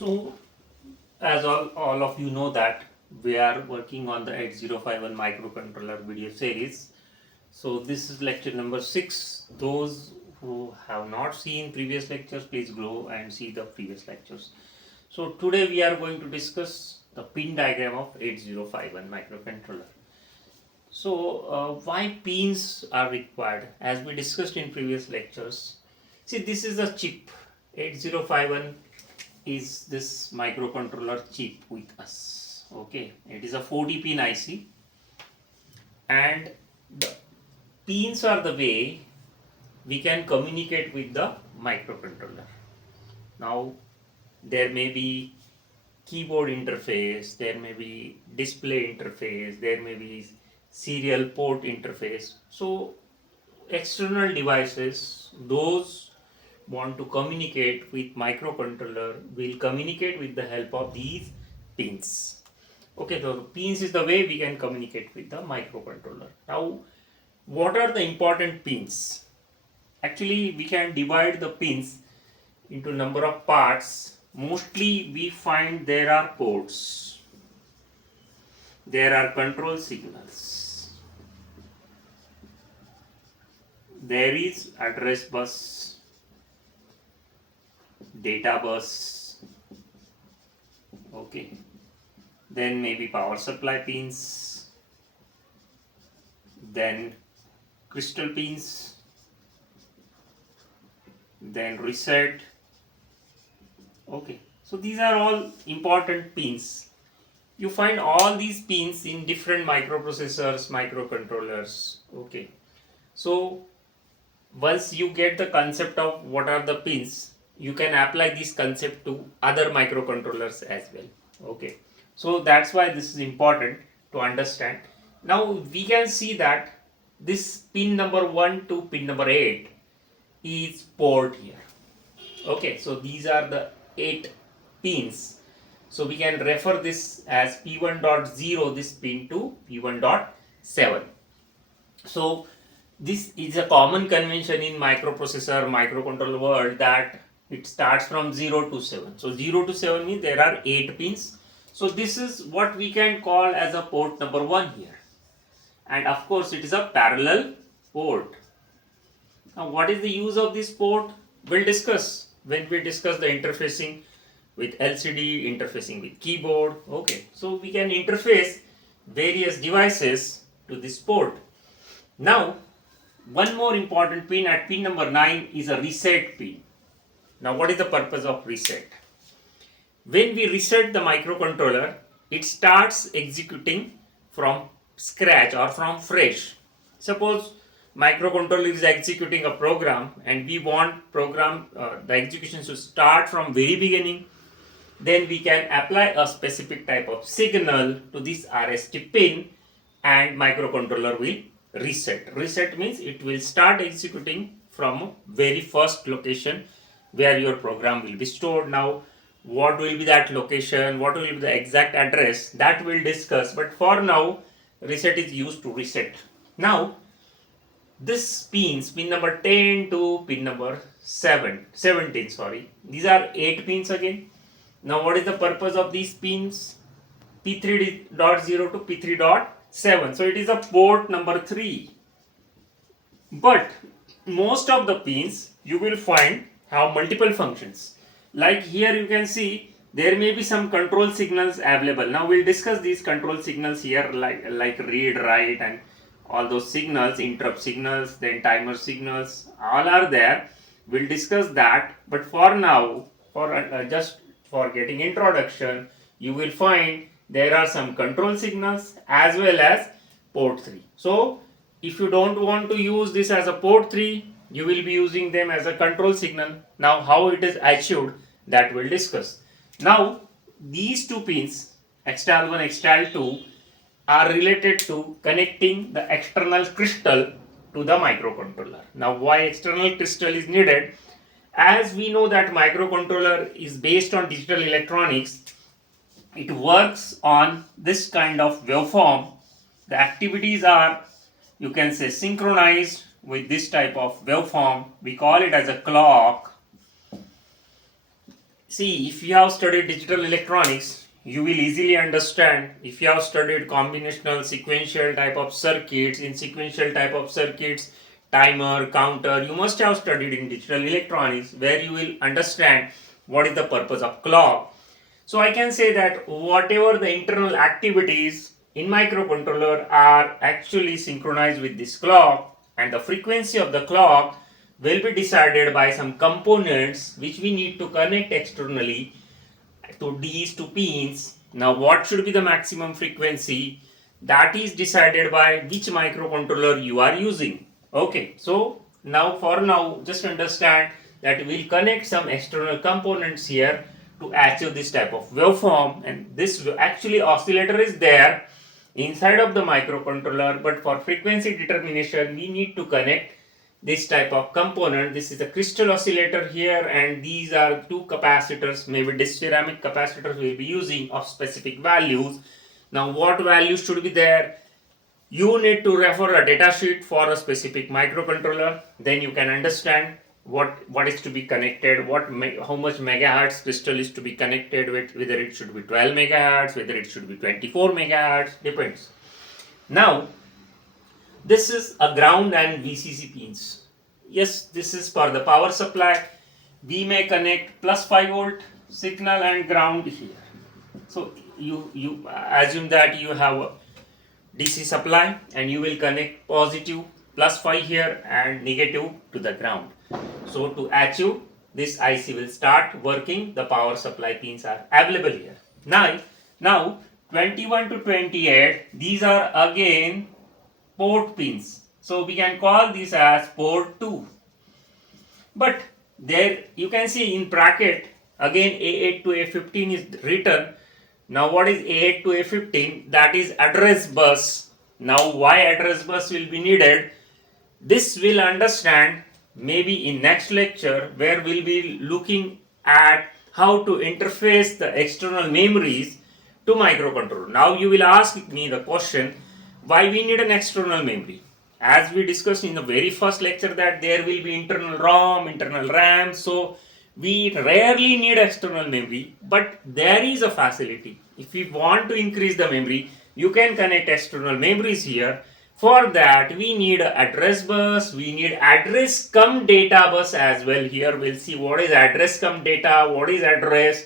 So, as all of you know that we are working on the 8051 microcontroller video series. So this is lecture number 6. Those who have not seen previous lectures, please go and see the previous lectures. So today we are going to discuss the pin diagram of 8051 microcontroller. So why pins are required? As we discussed in previous lectures, see this is the chip 8051 is this microcontroller chip with us. Okay, it is a 40 pin IC, and the pins are the way we can communicate with the microcontroller. Now there may be keyboard interface, there may be display interface, there may be serial port interface. So external devices, those want to communicate with microcontroller will communicate with the help of these pins. Okay, so pins is the way we can communicate with the microcontroller. Now, what are the important pins? Actually, we can divide the pins into number of parts. Mostly we find there are ports, there are control signals, there is address bus, data bus, okay, then maybe power supply pins, then crystal pins, then reset. Okay, so these are all important pins. You find all these pins in different microprocessors, microcontrollers. Okay, so once you get the concept of what are the pins, you can apply this concept to other microcontrollers as well. Okay, so that's why this is important to understand. Now we can see that this pin number 1 to pin number 8 is port here. Okay, so these are the 8 pins. So we can refer this as P1.0, this pin, to P1.7. So this is a common convention in microprocessor, microcontroller world, that it starts from 0 to 7. So 0 to 7 means there are 8 pins. So this is what we can call as a port number 1 here. And of course it is a parallel port. Now what is the use of this port? We'll discuss when we discuss the interfacing with LCD, interfacing with keyboard. Okay, so we can interface various devices to this port. Now one more important pin at pin number 9 is a reset pin. Now what is the purpose of reset? When we reset the microcontroller, it starts executing from scratch or from fresh. Suppose microcontroller is executing a program and we want the execution to start from very beginning, then we can apply a specific type of signal to this RST pin and microcontroller will reset. Reset means it will start executing from very first location where your program will be stored. Now what will be that location, what will be the exact address, that we'll discuss, but for now reset is used to reset. Now this pin number 10 to pin number 17, sorry, these are 8 pins again. Now what is the purpose of these pins? P3.0 to P3.7, so it is a port number 3. But most of the pins you will find have multiple functions. Like here you can see there may be some control signals available. Now we'll discuss these control signals here, like read, write, and all those signals, interrupt signals, then timer signals, all are there. We'll discuss that, but for now, just for getting introduction, you will find there are some control signals as well as port 3. So if you don't want to use this as a port 3, you will be using them as a control signal. Now how it is achieved, that we'll discuss. Now these two pins, XTAL 1, XTAL 2, are related to connecting the external crystal to the microcontroller. Now why external crystal is needed? As we know that microcontroller is based on digital electronics, it works on this kind of waveform. The activities are, you can say, synchronized with this type of waveform. We call it as a clock. See, if you have studied digital electronics, you will easily understand. If you have studied combinational sequential type of circuits, in sequential type of circuits, timer, counter, you must have studied in digital electronics, where you will understand what is the purpose of clock. So I can say that whatever the internal activities in microcontroller are actually synchronized with this clock, and the frequency of the clock will be decided by some components which we need to connect externally to these two pins. Now what should be the maximum frequency? That is decided by which microcontroller you are using. Okay, so now for now just understand that we'll connect some external components here to achieve this type of waveform, and this actually oscillator is there inside of the microcontroller, but for frequency determination we need to connect this type of component. This is a crystal oscillator here, and these are two capacitors, maybe this ceramic capacitors we'll be using of specific values. Now what values should be there? You need to refer a data sheet for a specific microcontroller, then you can understand what is to be connected, how much megahertz crystal is to be connected with, whether it should be 12 megahertz, whether it should be 24 megahertz, depends. Now this is a ground and VCC pins. Yes, this is for the power supply. We may connect plus 5 volt signal and ground here. So you assume that you have a DC supply, and you will connect positive plus 5 here and negative to the ground. So to achieve this IC will start working, the power supply pins are available here. Now 21 to 28, these are again port pins. So we can call this as port 2. But there you can see in bracket again A8 to A15 is written. Now what is A8 to A15? That is address bus. Now why address bus will be needed? This will understand maybe in next lecture, where we'll be looking at how to interface the external memories to microcontroller. Now you will ask me the question, why we need an external memory? As we discussed in the very first lecture that there will be internal ROM, internal RAM, so we rarely need external memory, but there is a facility. If we want to increase the memory, you can connect external memories here. For that we need address bus, we need address cum data bus as well. Here we'll see what is address cum data, what is address,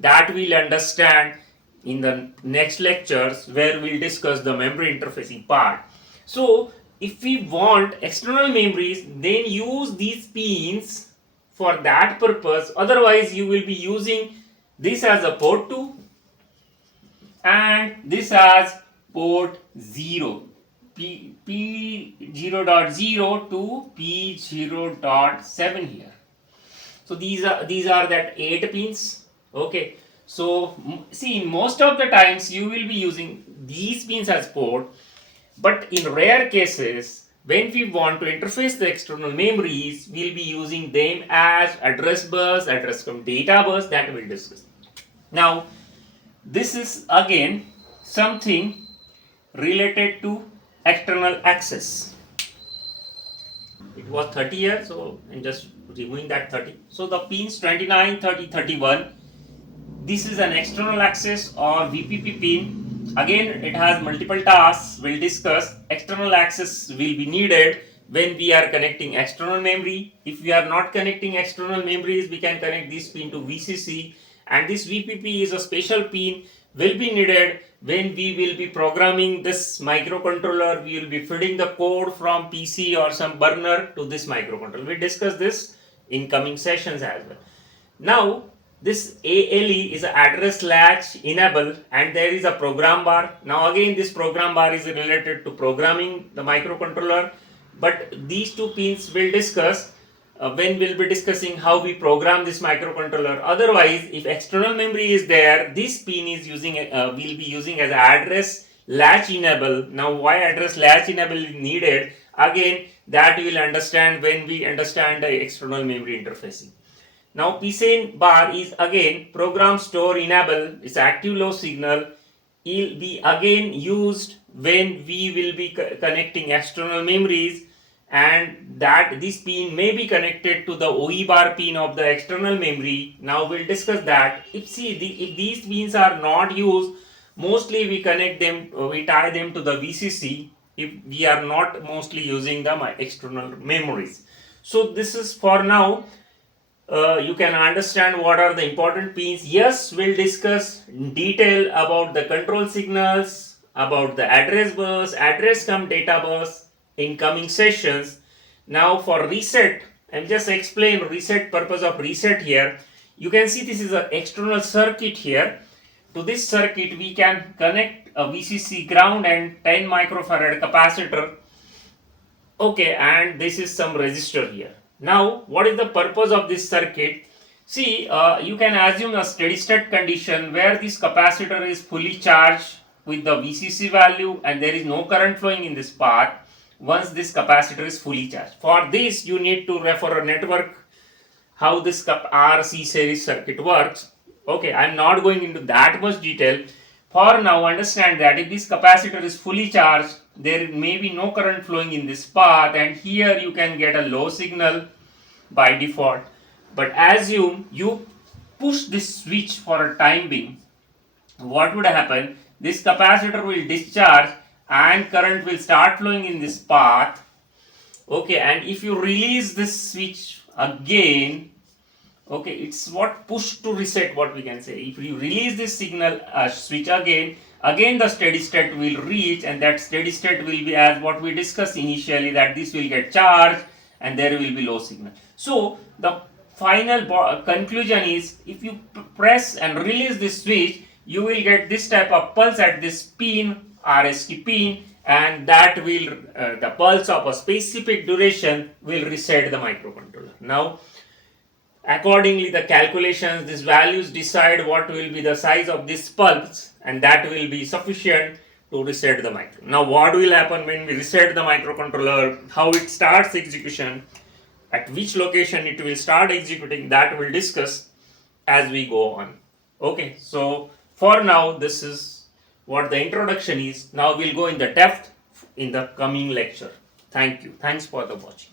that we'll understand in the next lectures, where we'll discuss the memory interfacing part. So if we want external memories, then use these pins for that purpose. Otherwise you will be using this as a port 2 and this as port 0, P0.0 to P0.7 here. So these are that 8 pins. Okay, so see, most of the times you will be using these pins as port, but in rare cases when we want to interface the external memories, we'll be using them as address bus, address cum data bus, that we'll discuss. Now this is again something related to external access. It was 30 here, so I'm just removing that 30. So the pins 29, 30, 31, this is an external access or VPP pin. Again it has multiple tasks. We'll discuss. External access will be needed when we are connecting external memory. If we are not connecting external memories, we can connect this pin to VCC, and this VPP is a special pin, will be needed when we will be programming this microcontroller. We will be feeding the code from PC or some burner to this microcontroller. We discuss this in coming sessions as well. Now this ALE is an address latch enable, and there is a program bar. Now again this program bar is related to programming the microcontroller, but these two pins we'll discuss when we'll be discussing how we program this microcontroller. Otherwise, if external memory is there, this pin is using will be using as address latch enable. Now why address latch enable is needed? Again that we will understand when we understand the external memory interfacing. Now PSEN bar is again program store enable. It's active low signal. It will be again used when we will be connecting external memories, and that this pin may be connected to the OE bar pin of the external memory. Now we'll discuss that. If these pins are not used, mostly we connect them, we tie them to the VCC if we are not mostly using the external memories. So this is for now. You can understand what are the important pins. Yes, we'll discuss in detail about the control signals, about the address bus, address cum data bus in coming sessions. Now for reset, I'll just explain reset, purpose of reset here. You can see this is an external circuit here. To this circuit we can connect a VCC ground and 10 microfarad capacitor. Okay, and this is some resistor here. Now, what is the purpose of this circuit? See, you can assume a steady state condition where this capacitor is fully charged with the VCC value and there is no current flowing in this path once this capacitor is fully charged. For this, you need to refer a network how this RC series circuit works. Okay, I am not going into that much detail. For now, understand that if this capacitor is fully charged, there may be no current flowing in this path, and here you can get a low signal by default. But assume you push this switch for a time being, what would happen? This capacitor will discharge and current will start flowing in this path. Okay, and if you release this switch again, okay, it's what push to reset, what we can say. If you release this signal switch again the steady state will reach, and that steady state will be as what we discussed initially, that this will get charged and there will be low signal. So the final conclusion is, if you press and release this switch, you will get this type of pulse at this pin, RST pin, and that will the pulse of a specific duration will reset the microcontroller. Now accordingly, the calculations, these values decide what will be the size of this pulse, and that will be sufficient to reset the micro. Now, what will happen when we reset the microcontroller, how it starts execution, at which location it will start executing, that we'll discuss as we go on. Okay, so for now, this is what the introduction is. Now we'll go in the depth in the coming lecture. Thank you. Thanks for the watching.